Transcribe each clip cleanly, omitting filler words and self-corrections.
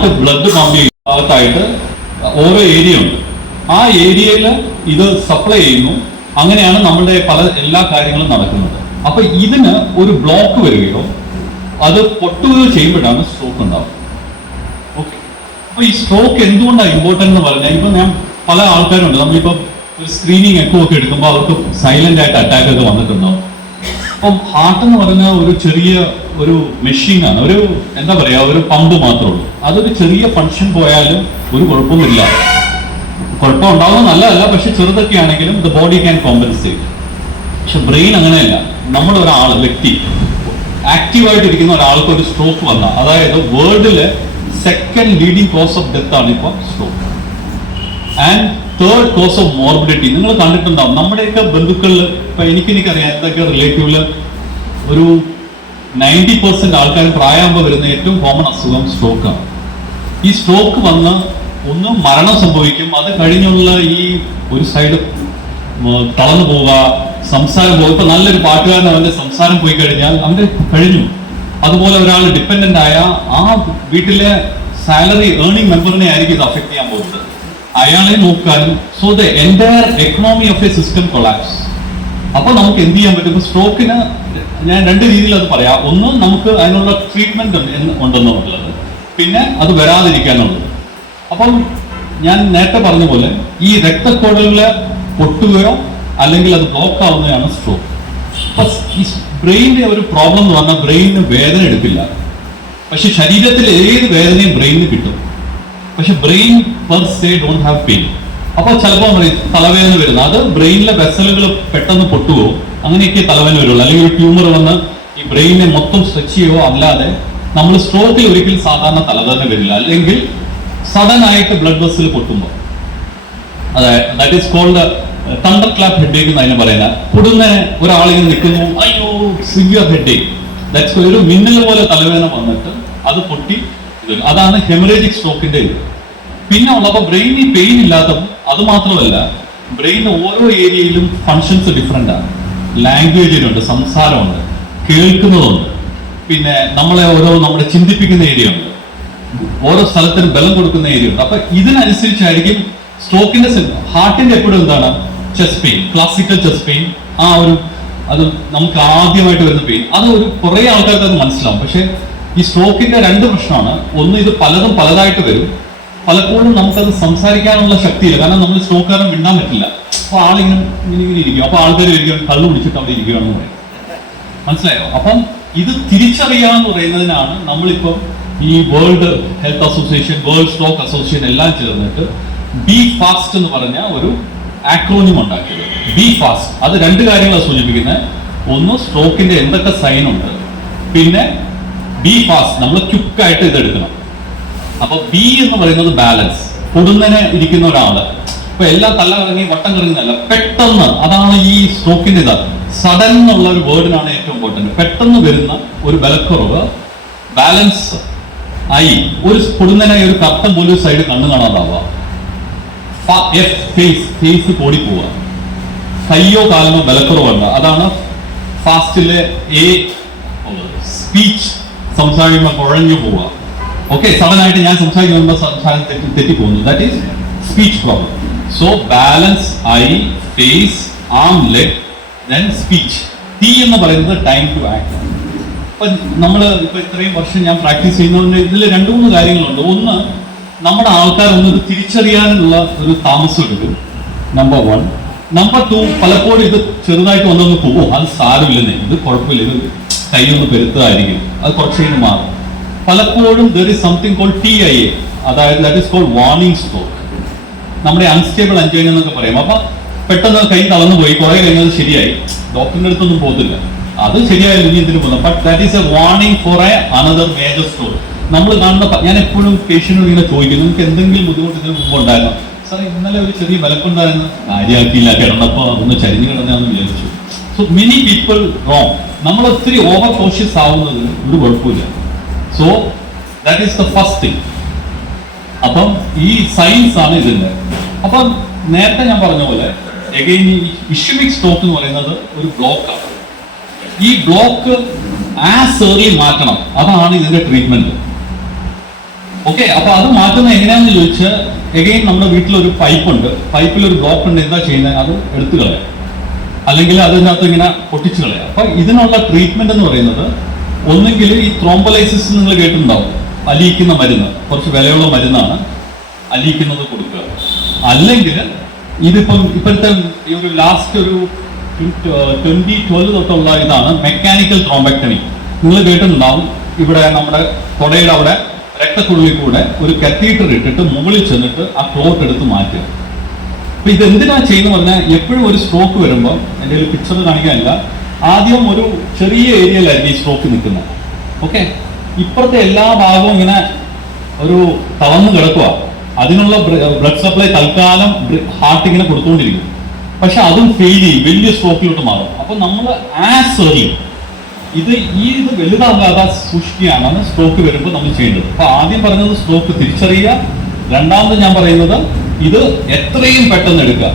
Heart blood pump ചെയ്യുന്നതായിട്ട് ഓരോ area ഉണ്ട്. ആ ഏരിയയിൽ ഇത് സപ്ലൈ ചെയ്യുന്നു. അങ്ങനെയാണ് നമ്മുടെ എല്ലാ കാര്യങ്ങളും നടക്കുന്നത്. അപ്പൊ ഇതിന് ഒരു ബ്ലോക്ക് വരികയോ അത് പൊട്ടുകയോ ചെയ്യുമ്പോഴാണ് സ്ട്രോക്ക് ഉണ്ടാവുക. ഓക്കെ, അപ്പൊ ഈ സ്ട്രോക്ക് എന്തുകൊണ്ടാണ് ഇമ്പോർട്ടൻ്റ് എന്ന് പറഞ്ഞാൽ, ഇപ്പൊ ഞാൻ പല ആൾക്കാരുണ്ട്, നമ്മളിപ്പോൾ ഒരു സ്ക്രീനിങ് എക്കോ ഒക്കെ എടുക്കുമ്പോൾ അവർക്ക് സൈലന്റ് ആയിട്ട് അറ്റാക്ക് ഒക്കെ വന്നിട്ടുണ്ടാവും. അപ്പം ഹാർട്ട് എന്ന് പറഞ്ഞാൽ ഒരു ചെറിയ ഒരു മെഷീനാണ്, ഒരു എന്താ പറയാ, ഒരു പമ്പ് മാത്രമേ ഉള്ളൂ. അതൊരു ചെറിയ ഫങ്ഷൻ പോയാലും ഒരു കുഴപ്പമൊന്നുമില്ല. കുഴപ്പം ഉണ്ടാവുന്നത് നല്ലതല്ല, പക്ഷെ ചെറുതൊക്കെ ആണെങ്കിലും ദ ബോഡി ക്യാൻ കോമ്പൻസേറ്റ്. പക്ഷെ ബ്രെയിൻ അങ്ങനെയല്ല. നമ്മളൊരാൾ വ്യക്തി ആക്റ്റീവായിട്ടിരിക്കുന്ന ഒരാൾക്ക് ഒരു സ്ട്രോക്ക് വന്നാൽ, അതായത് വേൾഡിലെ second leading cause of death ആണ് ഇപ്പം stroke. And third cause of morbidity. നിങ്ങൾ കണ്ടിട്ടുണ്ടാവും നമ്മുടെയൊക്കെ ബന്ധുക്കളിൽ, ഇപ്പൊ എനിക്കറിയാം എന്തൊക്കെ റിലേറ്റീവില് ഒരു 90% ആൾക്കാർ പ്രായമാകുമ്പോൾ വരുന്ന ഏറ്റവും കോമൺ അസുഖം സ്ട്രോക്കാണ്. ഈ സ്ട്രോക്ക് വന്ന് ഒന്ന് മരണം സംഭവിക്കും, അത് കഴിഞ്ഞുള്ള ഈ ഒരു സൈഡ് തളർന്നു പോവുക, സംസാരം പോകുക. ഇപ്പൊ നല്ലൊരു പാട്ടുകാരൻ അവന്റെ സംസാരം പോയി കഴിഞ്ഞാൽ അവന്റെ കഴിഞ്ഞു. അതുപോലെ ഒരാൾ ഡിപ്പെൻഡന്റ് ആയ ആ വീട്ടിലെ സാലറി ഏർണിംഗ് മെമ്പറിനെ ആയിരിക്കും ഇത് അഫക്ട് ചെയ്യാൻ പോകുന്നത്. അയാളെ നോക്കാനും. So the entire economy of A system collapse. അപ്പൊ നമുക്ക് എന്ത് ചെയ്യാൻ പറ്റും? സ്ട്രോക്കിന് ഞാൻ രണ്ട് രീതിയിൽ അത് പറയാം. ഒന്ന്, നമുക്ക് അതിനുള്ള ട്രീറ്റ്മെന്റ് ഉണ്ടെന്നുള്ളത്, പിന്നെ അത് വരാതിരിക്കാനുള്ളത്. അപ്പം ഞാൻ നേരത്തെ പറഞ്ഞ പോലെ ഈ രക്തക്കുഴലില് പൊട്ടുകയോ അല്ലെങ്കിൽ അത് ബ്ലോക്ക് ആവുന്നതാണ് സ്ട്രോക്ക്. അപ്പൊ ഈ ബ്രെയിനിന്റെ ഒരു പ്രോബ്ലം എന്ന് പറഞ്ഞാൽ ബ്രെയിനിന് വേദന എടുക്കില്ല, പക്ഷെ ശരീരത്തിൽ ഏത് വേദനയും ബ്രെയിനിന് കിട്ടും. പക്ഷെ brain per say don't have pain. അപ്പൊ ചിലപ്പോൾ തലവേദന വരുന്നത് അത് ബ്രെയിനിലെ വെസലുകൾ പെട്ടെന്ന് പൊട്ടുകയോ അങ്ങനെയൊക്കെ തലവേദന വരുള്ളൂ. അല്ലെങ്കിൽ ഒരു ട്യൂമർ വന്ന് ഈ ബ്രെയിനെ മൊത്തം സ്ട്രെച്ച് ചെയ്യുകയോ അല്ലാതെ നമ്മൾ സ്ട്രോക്കിൽ ഒരിക്കലും സാധാരണ തലവേദന വരില്ല. അല്ലെങ്കിൽ സഡൻ ആയിട്ട് ബ്ലഡ് വെസൽ പൊട്ടുമ്പോൾ, അതായത് that is called thunderclap headache എന്ന് അതിനെ പറയുന്നത്. പൊടുന്നനെ ഒരാളിങ്ങനെ നിൽക്കുന്നു, അയ്യോ സിവിയർ ഹെഡേക്ക്, ദാറ്റ്സ് ഒരു മിന്നൽ പോലെ തലവേദന വന്നിട്ട് അത് പൊട്ടി വരും. അതാണ് ഹെമറേജിക് സ്ട്രോക്കിന്റെ ഇത്. പിന്നെ ഉള്ളപ്പോൾ ബ്രെയിനിൽ പെയിൻ ഇല്ലാത്തതും അത് മാത്രമല്ല, ബ്രെയിനിന് ഓരോ ഏരിയയിലും ഫങ്ഷൻസ് ഡിഫറെന്റ് ആണ്. ലാംഗ്വേജിലുണ്ട്, സംസാരമുണ്ട്, കേൾക്കുന്നതുണ്ട്, പിന്നെ നമ്മളെ നമ്മുടെ ചിന്തിപ്പിക്കുന്ന ഏരിയ ഉണ്ട്, ഓരോ സ്ഥലത്തിനും ബലം കൊടുക്കുന്ന ഏരിയ ഉണ്ട്. അപ്പൊ ഇതിനനുസരിച്ചായിരിക്കും സ്ട്രോക്കിന്റെ ഹാർട്ടിന്റെ എപ്പോഴും എന്താണ് chest pain, classical chest pain. അത് നമുക്ക് ആദ്യമായിട്ട് വരുന്ന പെയിൻ, അത് ഒരു കുറെ ആൾക്കാർക്ക് അത് മനസ്സിലാവും. പക്ഷെ ഈ സ്ട്രോക്കിന്റെ രണ്ട് പ്രശ്നമാണ്. ഒന്ന്, ഇത് പലതും പലതായിട്ട് വരും. പലപ്പോഴും നമുക്കത് സംസാരിക്കാനുള്ള ശക്തിയില്ല, കാരണം നമ്മൾ സ്ട്രോക്കുകാരൻ മിണ്ടാൻ പറ്റില്ല. അപ്പൊ ആളിങ്ങനെ ഇരിക്കും. അപ്പൊ ആൾക്കാർ ഇരിക്കും, കള്ളു പിടിച്ചിട്ട് അവിടെ ഇരിക്കുകയാണെന്ന് പറയും. മനസ്സിലായോ? അപ്പം ഇത് തിരിച്ചറിയാന്ന് പറയുന്നതിനാണ് നമ്മളിപ്പം ഈ world health association, world stroke association എല്ലാം ചേർന്നിട്ട് ബി ഫാസ്റ്റ് എന്ന് പറഞ്ഞ ഒരു ആക്രോണിം ഉണ്ടാക്കിയത്. B fast. അത് രണ്ട് കാര്യങ്ങളാണ് സൂചിപ്പിക്കുന്നത്. ഒന്ന്, സ്ട്രോക്കിന്റെ എന്തൊക്കെ സൈൻ ഉണ്ട്, പിന്നെ ബി ഫാസ്റ്റ്, നമ്മൾ ക്വിക്കായിട്ട് ഇത് എടുക്കണം. അപ്പൊ ബി എന്ന് പറയുന്നത് ബാലൻസ്. പൊടുന്നനെ ഇരിക്കുന്ന ഒരാള് ഇപ്പൊ എല്ലാം തലകറങ്ങി വട്ടം കറങ്ങുന്നതല്ല, പെട്ടെന്ന്. അതാണ് ഈ സ്ട്രോക്കിന്റെ ഇത്. സഡൻ എന്നുള്ള ഒരു വേർഡിനാണ് ഏറ്റവും ഇമ്പോർട്ടന്റ്. പെട്ടെന്ന് വരുന്ന ഒരു ബലക്കുറവ്, ബാലൻസ് ആയി ഒരു പൊടുന്നനെ ഒരു കർത്തം പോലും സൈഡ് കണ്ണു കാണാതാവുക, ഫേസ് കൂടി പോവുക, കയ്യോ കാലിനോ ബലക്കുറവല്ല. അതാണ് ഫാസ്റ്റിലെ എ. സ്പീച്ച്, സംസാരിക്കുമ്പോൾ കുഴഞ്ഞു പോവുക. ഓക്കെ, സഡനായിട്ട് ഞാൻ സംസാരിക്കുമ്പോൾ സംസാരം തെറ്റിപ്പോകുന്നു. That is speech problem. So balance, eye, face, arm, leg, then speech. T എന്ന് പറയുന്നത് ടൈം ടു ആക്ട്. ഇപ്പൊ നമ്മൾ ഇപ്പൊ ഇത്രയും വർഷം ഞാൻ പ്രാക്ടീസ് ചെയ്യുന്നതുകൊണ്ട് ഇതിൽ രണ്ട് മൂന്ന് കാര്യങ്ങളുണ്ട്. ഒന്ന്, നമ്മുടെ ആൾക്കാരൊന്നും ഇത് തിരിച്ചറിയാനുള്ള ഒരു താമസം എടുക്കും, നമ്പർ 1. നമ്പർ 2, പലപ്പോഴും ഇത് ചെറുതായിട്ട് വന്നൊന്ന് പോകും, അത് സാരമില്ലെന്നേ, ഇത് കുഴപ്പമില്ല, ഇത് കൈയൊന്ന് പെരുത്തതായിരിക്കും, അത് കുറച്ച് കഴിഞ്ഞ് മാറും. പലപ്പോഴും there is something called TIA, അതായത് that is called warning stroke. നമ്മുടെ അൺസ്റ്റേബിൾ അഞ്ചൈന എന്നൊക്കെ പറയും. അപ്പൊ പെട്ടെന്ന് കൈ തളർന്നു പോയി, കുറെ കഴിഞ്ഞത് ശരിയായി, ഡോക്ടറിന്റെ അടുത്തൊന്നും പോകത്തില്ല, അത് ശരിയായാലും ഇനി ഇതിന് പോകുന്നത്. But that is a warning for a another major stroke. നമ്മൾ കാണുന്ന, ഞാൻ എപ്പോഴും പേഷ്യന്റിനോട് ഇങ്ങനെ ചോദിക്കും, നിങ്ങൾക്ക് എന്തെങ്കിലും ബുദ്ധിമുട്ട് ഇതിന് മുമ്പ് ഉണ്ടായിരുന്നു? സാർ, ഇന്നലെ ഒരു ചെറിയ വിലക്കുണ്ടായിരുന്നു, കാര്യമാക്കിയില്ല, കിടന്നപ്പോ ഒന്ന് ചരിഞ്ഞു കിടന്നാന്ന് വിചാരിച്ചു. So many people wrong. നമ്മൾ ഒത്തിരി ഓവർ കോഷ്യസ് ആവുന്നത് ഒരു കുഴപ്പമില്ല. So that is the first thing. അപ്പം ഈ സയൻസ് ആണ് ഇതിന്റെ. അപ്പം നേരത്തെ ഞാൻ പറഞ്ഞ പോലെ എഗെയിൻ ഈ ഇഷ്യൂമിക് സ്ട്രോക്ക് എന്ന് പറയുന്നത് ഒരു ബ്ലോക്കാണ്. ഈ ബ്ലോക്ക് ആസ് ഏർലി മാറ്റണം, അതാണ് ഇതിന്റെ ട്രീറ്റ്മെന്റ്. ഓക്കെ. അപ്പൊ അത് മാറ്റുന്നത് എങ്ങനെയാണെന്ന് ചോദിച്ചാൽ എഗെയിൻ നമ്മുടെ വീട്ടിലൊരു പൈപ്പുണ്ട്, പൈപ്പിൽ ഒരു ബ്ലോക്ക് ഉണ്ട്, എന്താ ചെയ്യുന്നത്? അത് എടുത്തു കളയാം, അല്ലെങ്കിൽ അതിനകത്ത് ഇങ്ങനെ പൊട്ടിച്ചു കളയാം. അപ്പൊ ഇതിനുള്ള ട്രീറ്റ്മെന്റ് എന്ന് പറയുന്നത് ഒന്നെങ്കിൽ ഈ ത്രോംബലൈസിസ് നിങ്ങൾ കേട്ടിട്ടുണ്ടാവും, അലിയിക്കുന്ന മരുന്ന്, കുറച്ച് വിലയുള്ള മരുന്നാണ്, അലിയിക്കുന്നത് കൊടുക്കുക. അല്ലെങ്കിൽ ഇതിപ്പം ഇപ്പോഴത്തെ ഈ ഒരു ലാസ്റ്റ് ഒരു 2012 തൊട്ടുള്ള ഇതാണ് മെക്കാനിക്കൽ ത്രോംബെക്ടമി. നിങ്ങൾ കേട്ടിട്ടുണ്ടാവും, ഇവിടെ നമ്മുടെ തൊടയുടെ അവിടെ രക്തക്കുഴലിൽ കൂടെ ഒരു കത്തീറ്റർ ഇട്ടിട്ട് മുകളിൽ ചെന്നിട്ട് ആ ക്ലോട്ട് എടുത്ത് മാറ്റുക. അപ്പൊ ഇതെന്തിനാ ചെയ്യുന്ന പറഞ്ഞാൽ എപ്പോഴും ഒരു സ്ട്രോക്ക് വരുമ്പോൾ, എൻ്റെ ഒരു പിക്ചർ കാണിക്കാനില്ല, ആദ്യം ഒരു ചെറിയ ഏരിയയിലായിരിക്കും ഈ സ്ട്രോക്ക് നിൽക്കുന്നത്. ഓക്കെ, ഇപ്പുറത്തെ എല്ലാ ഭാഗവും ഇങ്ങനെ ഒരു തളർന്നു കിടക്കുക, അതിനുള്ള ബ്ലഡ് സപ്ലൈ തൽക്കാലം ഹാർട്ട് ഇങ്ങനെ കൊടുത്തുകൊണ്ടിരിക്കും. പക്ഷെ അതും ഫെയിൽ ചെയ്യും, വലിയ സ്ട്രോക്കിലോട്ട് മാറും. അപ്പൊ നമ്മൾ ആസ് ഏർലി ഇത് വലുതാകാതെ സൂക്ഷിക്കുകയാണ് സ്ട്രോക്ക് വരുമ്പോൾ നമ്മൾ ചെയ്യേണ്ടത്. അപ്പൊ ആദ്യം പറഞ്ഞത് സ്ട്രോക്ക് തിരിച്ചറിയുക, രണ്ടാമത് ഞാൻ പറയുന്നത് ഇത് എത്രയും പെട്ടെന്ന് എടുക്കുക.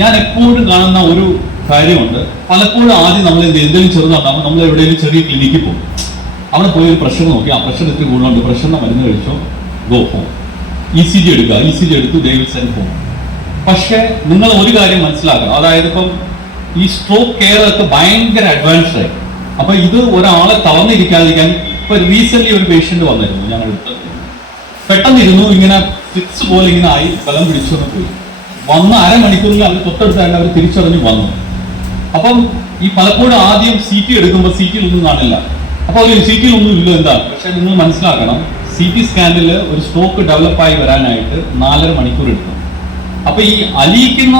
ഞാൻ എപ്പോഴും കാണുന്ന ഒരു കാര്യമുണ്ട്, പലപ്പോഴും ആദ്യം നമ്മൾ എന്തെങ്കിലും ചെറുതാകുമ്പോൾ നമ്മൾ എവിടെയെങ്കിലും ചെറിയ ക്ലിനിക്കിൽ പോകും, അവിടെ പോയി ഒരു പ്രഷർ നോക്കി, ആ പ്രഷർ ഇത്തിരി കൂടുതലുണ്ട്, പ്രഷറിന്റെ മരുന്ന് കഴിച്ചോ, ഗോ ഹോം. ECG എടുക്കുക, ECG എടുത്ത് ദേ വിൽ സെൻഡ് ഹോം. പക്ഷേ നിങ്ങൾ ഒരു കാര്യം മനസ്സിലാക്കുക, അതായത് ഇപ്പം ഈ സ്ട്രോക്ക് കെയർ ഒക്കെ ഭയങ്കര അഡ്വാൻസ്ഡ് ആയി. അപ്പൊ ഇത് ഒരാളെ തളർന്നിരിക്കാതിരിക്കാൻ, ഇപ്പൊ റീസെന്റ് ഒരു പേഷ്യന്റ് വന്നിരുന്നു ഞങ്ങളുടെ അടുത്ത്, പെട്ടെന്നിരുന്നു ഇങ്ങനെ ഫിക്സ് പോലെ ഇങ്ങനെ ആയി, ബലം പിടിച്ചു പോയി, വന്ന അരമണിക്കൂറിൽ അവർ തൊട്ടടുത്തായിട്ട് അവർ തിരിച്ചറിഞ്ഞ് വന്നു. അപ്പം ഈ പലപ്പോഴും ആദ്യം CT എടുക്കുമ്പോൾ CT ഒന്നും കാണില്ല, അപ്പൊ ഒരു CT ഒന്നും ഇല്ല എന്താണ്. പക്ഷെ നിങ്ങൾ മനസ്സിലാക്കണം, CT സ്കാനിൽ ഒരു സ്ട്രോക്ക് ഡെവലപ്പായി വരാനായിട്ട് 4.5 മണിക്കൂർ എടുക്കും. അപ്പൊ ഈ അലിയിക്കുന്ന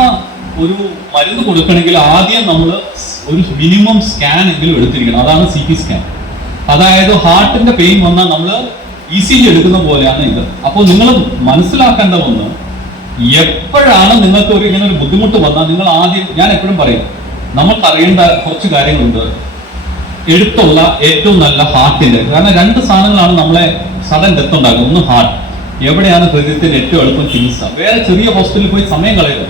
ഒരു മരുന്ന് കൊടുക്കണമെങ്കിൽ ആദ്യം നമ്മൾ ഒരു മിനിമം സ്കാൻ എങ്കിലും എടുത്തിരിക്കണം, അതാണ് CT സ്കാൻ. അതായത് ഹാർട്ടിന്റെ പെയിൻ വന്നാൽ നമ്മൾ ECG എടുക്കുന്ന പോലെയാണ് ഇത്. അപ്പോൾ നിങ്ങൾ മനസ്സിലാക്കേണ്ട ഒന്ന്, എപ്പോഴാണ് നിങ്ങൾക്ക് ഇങ്ങനെ ഒരു ബുദ്ധിമുട്ട് വന്നാൽ നിങ്ങൾ ആദ്യം, ഞാൻ എപ്പോഴും പറയും, നമുക്ക് അറിയേണ്ട കുറച്ച് കാര്യങ്ങളുണ്ട്. എടുത്തുള്ള ഏറ്റവും നല്ല ഹാർട്ടിന്റെ, കാരണം 2 സാധനങ്ങളാണ് നമ്മളെ സഡൻ ഡെത്ത് ഉണ്ടാക്കുന്നത്. ഒന്ന് ഹാർട്ട്, എവിടെയാണ് ഹൃദയത്തിന് ഏറ്റവും എളുപ്പം ചികിത്സ, വേറെ ചെറിയ ഹോസ്പിറ്റലിൽ പോയി സമയം കളയുക,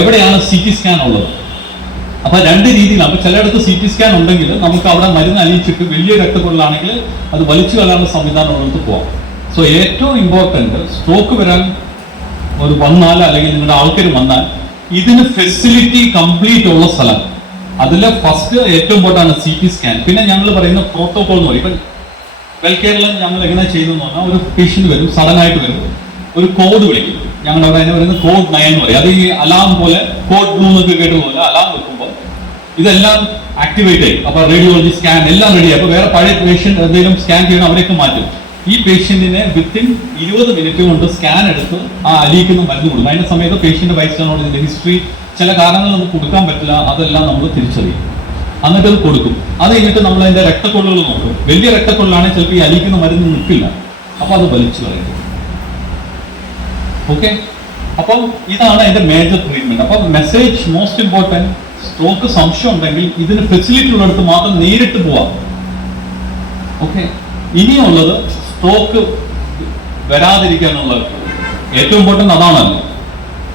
എവിടെയാണ് CT സ്കാൻ ഉള്ളത്. അപ്പൊ 2 രീതിയിലാണ്. അപ്പൊ ചിലയിടത്ത് CT സ്കാൻ ഉണ്ടെങ്കിൽ നമുക്ക് അവിടെ മരുന്ന് അലിയിച്ചിട്ട് വലിയ രക്തക്കുഴലാണെങ്കിൽ അത് വലിച്ചു കളയാനുള്ള സംവിധാനം ഉള്ളിടത്ത് പോവാം. സോ ഏറ്റവും ഇമ്പോർട്ടന്റ്, സ്ട്രോക്ക് വരാൻ ഒരു വന്നാൽ അല്ലെങ്കിൽ നിങ്ങളുടെ ആൾക്കാർ വന്നാൽ ഇതിന് ഫെസിലിറ്റി കംപ്ലീറ്റ് ഉള്ള സ്ഥലം, അതിലെ ഫസ്റ്റ് ഏറ്റവും ഇമ്പോർട്ടൻ്റ് ആണ് CT സ്കാൻ. പിന്നെ ഞങ്ങൾ പറയുന്ന പ്രോട്ടോകോൾ എന്ന് പറയും. ഇപ്പം വെൽകെയറിൽ ഞങ്ങൾ എങ്ങനെ ചെയ്തെന്ന് പറഞ്ഞാൽ, ഒരു പേഷ്യന്റ് വരും, സഡൻ ആയിട്ട് വരും, ഒരു കോഡ് വിളിക്കും, ഞങ്ങളുടെ അവിടെ പറയുന്നത് കോഡ് 9 എന്ന് പറയും. അത് ഈ അലാം പോലെ, കോഡ് ബ്ലൂ എന്നൊക്കെ കേട്ട് പോലെ അലാം വെക്കുമ്പോൾ ഇതെല്ലാം ആക്ടിവേറ്റ് ആയി. അപ്പൊ റേഡിയോളജി സ്കാൻ എല്ലാം റെഡി. അപ്പൊ വേറെ പഴയ പേഷ്യന്റ് എന്തെങ്കിലും സ്കാൻ ചെയ്യണം, അവരെയൊക്കെ മാറ്റും. ഈ പേഷ്യന്റിനെ വിത്തിൻ 20 മിനിറ്റ് കൊണ്ട് സ്കാൻ എടുത്ത് ആ അലിയിക്കുന്ന മരുന്ന് കൊടുക്കും. അതിന്റെ സമയത്ത് പേഷ്യന്റ് വയസ്സിനോട് ഇതിന്റെ ഹിസ്റ്ററി, ചില കാരണങ്ങൾ നമുക്ക് കൊടുക്കാൻ പറ്റില്ല, അതെല്ലാം നമ്മൾ തിരിച്ചറിയും, എന്നിട്ട് അത് കൊടുക്കും. അത് കഴിഞ്ഞിട്ട് നമ്മൾ അതിന്റെ രക്തക്കൊള്ളുകൾ നോക്കും. വലിയ രക്തക്കൊള്ളാണെങ്കിൽ ചിലപ്പോൾ ഈ അലിയിക്കുന്ന മരുന്ന് നിൽക്കില്ല, അപ്പൊ അത് വലിച്ചു കളയും. ഓക്കെ, അപ്പം ഇതാണ് അതിന്റെ മേജർ ട്രീറ്റ്മെന്റ്. അപ്പം മെസ്സേജ് മോസ്റ്റ് ഇമ്പോർട്ടൻറ്റ്, സ്ട്രോക്ക് സംശയം ഉണ്ടെങ്കിൽ ഇതിന് ഫെസിലിറ്റി ഉള്ളിടത്ത് മാത്രം നേരിട്ട് പോവാം. ഓക്കെ, ഇനിയുള്ളത് സ്ട്രോക്ക് വരാതിരിക്കാനുള്ള ഏറ്റവും ഇമ്പോർട്ടൻ്റ് അതാണല്ലോ.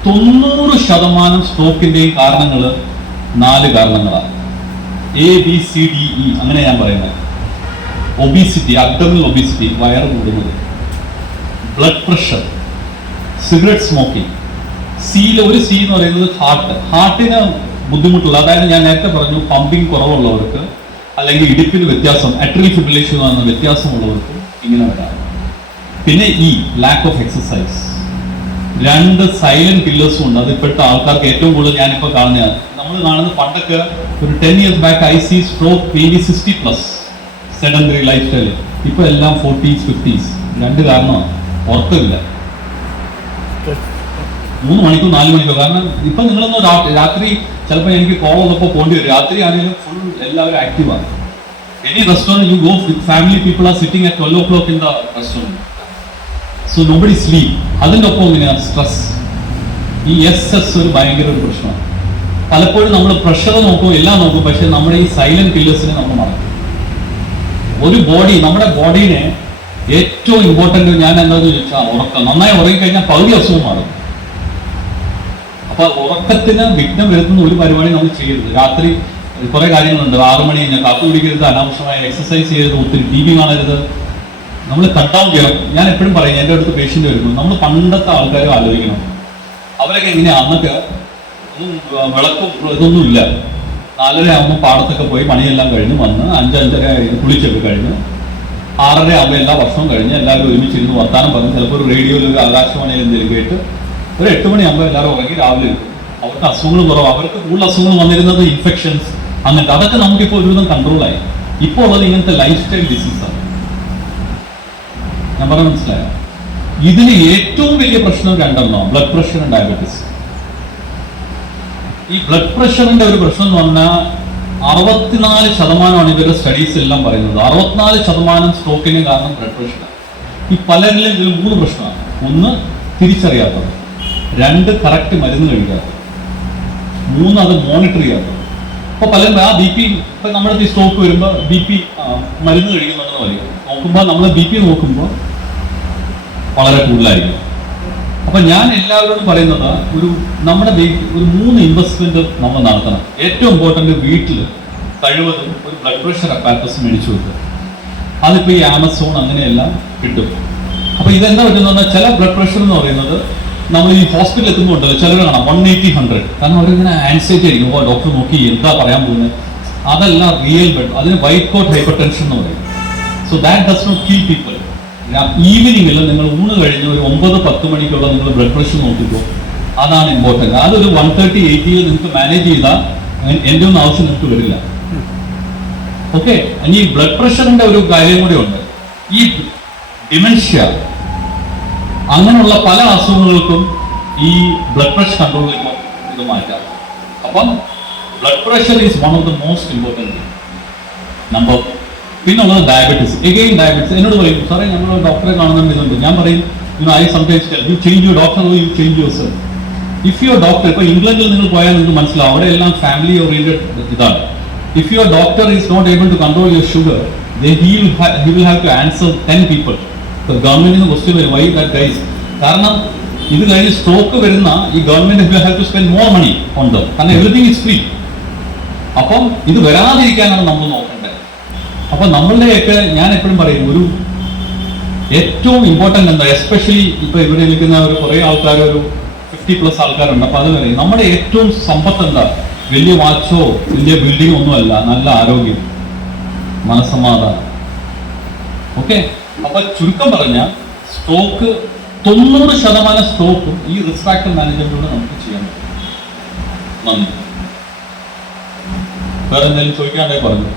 90% സ്ട്രോക്കിന്റെയും കാരണങ്ങൾ 4 കാരണങ്ങളാണ്. ABCDE അങ്ങനെ ഞാൻ പറയുന്നത്. ഒബീസിറ്റി, അബ്ഡോമിനൽ ഒബീസിറ്റി, വയറ് കൂടുന്നത്, ബ്ലഡ് പ്രഷർ, സിഗരറ്റ് സ്മോക്കിംഗ്. ഒരു C എന്ന് പറയുന്നത് ഹാർട്ടിന് ബുദ്ധിമുട്ടുള്ള, അതായത് ഞാൻ നേരത്തെ പറഞ്ഞു പമ്പിങ് കുറവുള്ളവർക്ക്, അല്ലെങ്കിൽ ഇടുപ്പിന് വ്യത്യാസം, അട്രിയൽ ഫിബ്രിലേഷൻ എന്ന വ്യത്യാസമുള്ളവർക്ക് ഇങ്ങനെ വരാം. പിന്നെ ലാക്ക് ഓഫ് എക്സസൈസ്. 2 സൈലന്റ് കില്ലേഴ്സും ഉണ്ട്. അത് ഇപ്പോഴത്തെ ആൾക്കാർക്ക് ഏറ്റവും കൂടുതൽ ഞാനിപ്പോൾ കാണുന്നതാണ്. നമ്മൾ കാണുന്ന പണ്ടൊക്കെ ഒരു 10 years back IC stroke maybe 60+ sedentary life style. ഇപ്പൊ എല്ലാം 40s 50s. 2 കാരണമാണ്, ഉറക്കമില്ല, 3 മണിക്കൂർ 4 മണിക്കൂർ. കാരണം ഇപ്പൊ നിങ്ങളൊന്ന് രാത്രി ചിലപ്പോൾ എനിക്ക് കോൾ ഉള്ളപ്പോൾ പോകേണ്ടി വരും, രാത്രി ആണെങ്കിലും ഫുൾ എല്ലാവരും ആക്റ്റീവാണ്. Any restaurant you go with family, people are sitting at 12 o'clock in the restaurant, so nobody sleep. അതിൻ്റെ ഒപ്പം ഇങ്ങനെ സ്ട്രെസ്, ഈ SS ഒരു ഭയങ്കര ഒരു പ്രശ്നമാണ്. പലപ്പോഴും നമ്മൾ പ്രഷർ നോക്കും, എല്ലാം നോക്കും, പക്ഷെ നമ്മുടെ ഈ സൈലന്റ് കില്ലേഴ്സിനെ നമ്മൾ മറക്കും. ഒരു ബോഡി, നമ്മുടെ ബോഡീനെ ഏറ്റവും ഇമ്പോർട്ടൻ്റ് ഞാൻ എന്താണെന്ന് ചോദിച്ചാൽ ഉറക്കം. നന്നായി ഉറങ്ങിക്കഴിഞ്ഞാൽ പകുതി അസുഖം മാറും. അപ്പൊ ഉറക്കത്തിന് വിഘ്നം വരുത്തുന്ന ഒരു പരിപാടി നമ്മൾ ചെയ്യരുത്. രാത്രി കുറെ കാര്യങ്ങളുണ്ട്. 6 മണി കഴിഞ്ഞാൽ കാപ്പി കുടിക്കരുത്, അനാവശ്യമായ എക്സസൈസ് ചെയ്യരുത്, ഒത്തിരി TV കാണരുത്, നമ്മൾ കട്ട് ഡൗൺ ചെയ്യണം. ഞാൻ എപ്പോഴും പറയും, എൻ്റെ അടുത്ത് പേഷ്യൻ്റ് വരുന്നു, നമ്മൾ പണ്ടത്തെ ആൾക്കാരെ ആലോചിക്കണം. അവരൊക്കെ എങ്ങനെയാ, അന്നൊക്കെ ഒന്നും വിളക്കും ഇതൊന്നും ഇല്ല. 4:30 ആകുമ്പോൾ പാടത്തൊക്കെ പോയി പണിയെല്ലാം കഴിഞ്ഞ് വന്ന് 5-5:30 കുളിച്ചൊക്കെ കഴിഞ്ഞ് 6:30 ആകുമ്പോൾ എല്ലാ വർഷവും കഴിഞ്ഞ് എല്ലാവരും ഒരുമിച്ചിരുന്ന് വർത്താനം പറഞ്ഞ് ചിലപ്പോൾ ഒരു റേഡിയോയിൽ ഒരു ആകാശവാണിയിൽ എന്തെങ്കിലും കേട്ട് ഒരു 8 മണിയാകുമ്പോൾ എല്ലാവരും ഉറങ്ങി രാവിലെ എടുക്കും. അവർക്ക് അസുഖങ്ങൾ കുറവ്. അവർക്ക് കൂടുതൽ അസുഖങ്ങൾ വന്നിരുന്നത് ഇൻഫെക്ഷൻസ് അങ്ങനത്തെ, അതൊക്കെ നമുക്കിപ്പോൾ ഒരുവിധം കൺട്രോളായി. ഇപ്പോൾ ഉള്ളത് ഇങ്ങനത്തെ ലൈഫ് സ്റ്റൈൽ ഡിസീസാണ്. ഞാൻ പറഞ്ഞ മനസ്സിലായോ? ഇതിന് ഏറ്റവും വലിയ പ്രശ്നം രണ്ടെണ്ണമാണ്, ബ്ലഡ് പ്രഷർ ആൻഡ് ഡയബറ്റീസ്. ഈ ബ്ലഡ് പ്രഷറിന്റെ ഒരു പ്രശ്നം എന്ന് പറഞ്ഞാൽ 64% ഇവരുടെ സ്റ്റഡീസ് എല്ലാം പറയുന്നത്. 64% സ്ട്രോക്കിന് കാരണം ബ്ലഡ് പ്രഷറാണ്. ഈ പലരിലും ഇതിൽ 3 പ്രശ്നമാണ്. 1 തിരിച്ചറിയാത്തത്, 2 കറക്റ്റ് മരുന്ന് കഴിക്കാത്തത്, 3 അത് മോണിറ്റർ ചെയ്യാത്തത്. അപ്പൊ പലരും ആ ബി പി, ഇപ്പൊ നമ്മുടെ ഈ സ്ട്രോക്ക് വരുമ്പോൾ ബി പി മരുന്ന് കഴിക്കുന്നുണ്ടെന്ന് പറയും. നോക്കുമ്പോൾ നമ്മൾ ബി പി നോക്കുമ്പോൾ വളരെ കൂടുതലായിരിക്കും. അപ്പൊ ഞാൻ എല്ലാവരോടും പറയുന്നത്, നമ്മുടെ ഒരു 3 ഇൻവെസ്റ്റ്മെന്റ് നമ്മൾ നടത്തണം. ഏറ്റവും ഇമ്പോർട്ടന്റ്, വീട്ടിൽ കഴിവതും ഒരു ബ്ലഡ് പ്രഷർ അപ്പാരറ്റസ് മേടിച്ചു വെക്കുക. അതിപ്പോ ഈ ആമസോൺ അങ്ങനെയെല്ലാം കിട്ടും. അപ്പൊ ഇതെന്താ പറ്റുന്ന പറഞ്ഞാൽ, ചില ബ്ലഡ് പ്രഷർ എന്ന് പറയുന്നത് നമ്മൾ ഈ ഹോസ്പിറ്റലിൽ എത്തുമ്പോൾ ഉണ്ടല്ലോ, ചിലർ കാണാം 180-100. കാരണം അവരിങ്ങനെ ആൻസൈറ്റി ആയിരിക്കും, ഓ ഡോക്ടർ നോക്കി എന്താ പറയാൻ പോകുന്നത്. അതല്ല റിയൽ ബ്ലഡ്, അതിന് വൈറ്റ് കോട്ട് ഹൈപ്പർ ടെൻഷൻ എന്ന് പറയും. So that does not kill people. ഈവനിങ്ങിൽ നിങ്ങൾ ഊണ് കഴിഞ്ഞ് ഒരു 9-10 മണിക്കുള്ള നിങ്ങൾ ബ്ലഡ് പ്രഷർ നോക്കിക്കോ. അതാണ് ഇമ്പോർട്ടൻറ്റ്. അതൊരു 130-80 നിങ്ങൾക്ക് മാനേജ് ചെയ്താൽ എൻ്റെ ഒന്നും ആവശ്യം നിങ്ങൾക്ക് വരില്ല. ഓക്കെ. ഇനി ബ്ലഡ് പ്രഷറിന്റെ ഒരു കാര്യം കൂടി ഉണ്ട്. ഈ ഡിമെൻഷ്യ അങ്ങനെയുള്ള പല അസുഖങ്ങൾക്കും ഈ ബ്ലഡ് പ്രഷർ കൺട്രോൾ ചെയ്യുമ്പോൾ ഇത് മാറ്റാം. അപ്പം blood pressure is one of the most important number. പിന്നുള്ളത് ഡയബറ്റീസ്. Again diabetes. എന്നോട് പറയും, സാറേ ഞങ്ങൾ ഡോക്ടറെ കാണുന്നുണ്ട് ഇതുണ്ട്. ഞാൻ പറയും, I sometimes tell you change your doctor, you change yourself. If your doctor, ഇപ്പോൾ ഇംഗ്ലണ്ടിൽ നിങ്ങൾ പോയാൽ നിങ്ങൾക്ക് മനസ്സിലാവും, അവിടെ എല്ലാം ഫാമിലി ഓറിയന്റഡ് ഇതാണ്. If your doctor is not able to control your sugar, he will have to answer 10 people. ഗവൺമെന്റിന് ക്വസ്റ്റ്യൻ വരും, വൈ ദാറ്റ് ഗൈസ്. കാരണം ഇത് കഴിഞ്ഞ് സ്ട്രോക്ക് വരുന്ന ഈ government will have to spend more money on them. കാരണം everything is free. അപ്പം ഇത് വരാതിരിക്കാനാണ് നമ്മൾ നോക്കേണ്ടത്. അപ്പൊ നമ്മളുടെയൊക്കെ, ഞാൻ എപ്പോഴും പറയും, ഒരു ഏറ്റവും ഇമ്പോർട്ടൻ്റ് എന്താ, എസ്പെഷ്യലി ഇപ്പൊ ഇവിടെ നിൽക്കുന്ന ഒരു കുറേ ആൾക്കാർ, ഒരു 50+ ആൾക്കാരുണ്ട്. അപ്പൊ അത് പറയും, നമ്മുടെ ഏറ്റവും സമ്പത്ത് എന്താ? വലിയ വാച്ചോ വലിയ ബിൽഡിംഗ് ഒന്നുമല്ല, നല്ല ആരോഗ്യം, മനസ്സമാധാനം. ഓക്കെ. അപ്പൊ ചുരുക്കം പറഞ്ഞാൽ സ്ട്രോക്ക് 90% സ്ട്രോക്കും ഈ റിസ്ക് ഫാക്ടർ മാനേജ്മെന്റിലൂടെ നമുക്ക് ചെയ്യാൻ പറ്റും. നന്ദി. വേറെ എന്തെങ്കിലും ചോദിക്കാണ്ടേ പറഞ്ഞു.